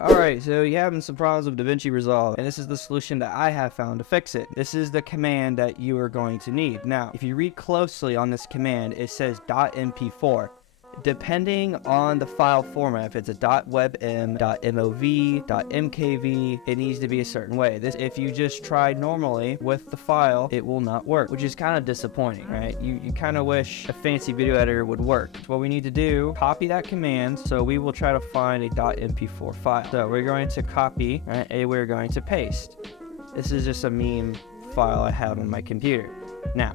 Alright, so you're having some problems with DaVinci Resolve, and this is the solution that I have found to fix it. This is the command that you are going to need. Now, if you read closely on this command, it says .mp4. Depending on the file format, if it's a .webm, .mov, .mkv, it needs to be a certain way. If you just try normally with the file, it will not work, which is kind of disappointing, right? You kind of wish a fancy video editor would work. So what we need to do, copy that command, so we will try to find a .mp4 file. So we're going to copy, right, and we're going to paste. This is just a meme file I have on my computer. Now,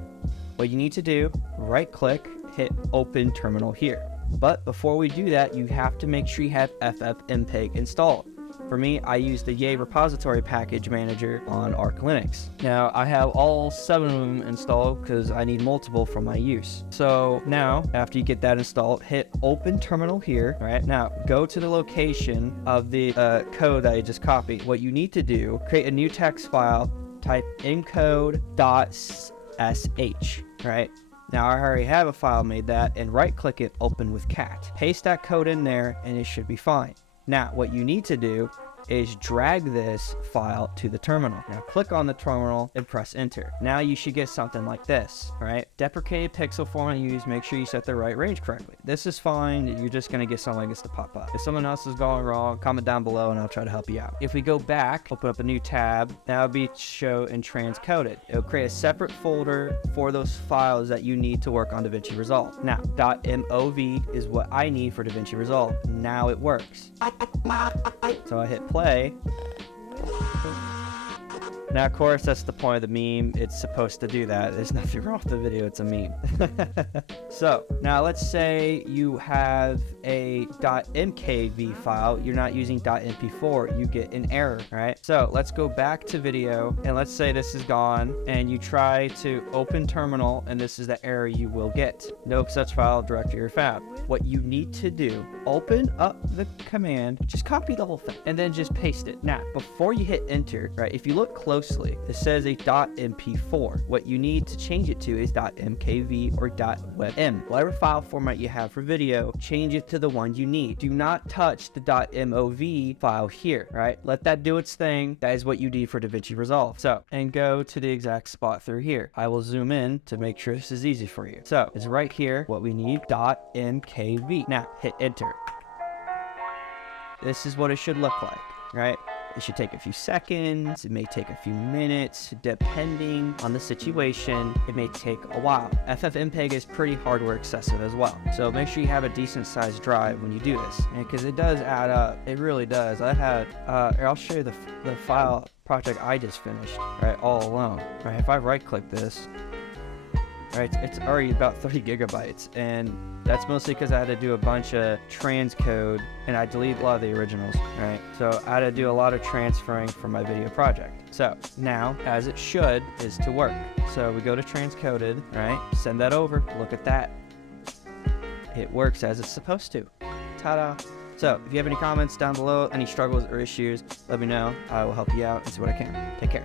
what you need to do, right click, hit open terminal here. But before we do that, you have to make sure you have ffmpeg installed. For me, I use the Yay repository package manager on Arch Linux. Now, I have all 7 of them installed because I need multiple for my use. So now, after you get that installed, hit open terminal here. All right, now go to the location of the code that I just copied. What you need to do, create a new text file, type encode.sh. Right? Now I already have a file made that, and right click it, open with cat. Paste that code in there and it should be fine. Now what you need to do is drag this file to the terminal. Now click on the terminal and press enter. Now you should get something like this, right? Deprecated pixel format used, make sure you set the right range correctly. This is fine, you're just gonna get something like this to pop up. If someone else is going wrong, comment down below and I'll try to help you out. If we go back, open up a new tab, now it'll be show and transcoded. It'll create a separate folder for those files that you need to work on DaVinci Resolve. Now, .mov is what I need for DaVinci Resolve. Now it works. So I hit play. Now, of course, that's the point of the meme. It's supposed to do that. There's nothing wrong with the video. It's a meme. So now let's say you have a .mkv file. You're not using .mp4. You get an error, right? So let's go back to video, and let's say this is gone, and you try to open terminal, and this is the error you will get. No such file directory or fab. What you need to do, open up the command, just copy the whole thing, and then just paste it. Now, before you hit enter, right, if you look closely, it says a .mp4. What you need to change it to is .mkv or .webm. Whatever file format you have for video, change it to the one you need. Do not touch the .mov file here, right? Let that do its thing. That is what you need for DaVinci Resolve. So, and go to the exact spot through here. I will zoom in to make sure this is easy for you. So, it's right here, what we need, .mkv. Now, hit enter. This is what it should look like, right? It should take a few seconds, it may take a few minutes, depending on the situation, it may take a while. ffmpeg is pretty hardware excessive as well, so make sure you have a decent sized drive when you do this, because it does add up, it really does. I'll show you the file project I just finished, right, all alone. Right, if I right click this, right, it's already about 30 gigabytes, and that's mostly because I had to do a bunch of transcode, and I deleted a lot of the originals, right? So I had to do a lot of transferring for my video project. So now, as it should, is to work. So we go to transcoded, right? Send that over, look at that. It works as it's supposed to. Ta-da! So if you have any comments down below, any struggles or issues, let me know. I will help you out and see what I can. Take care.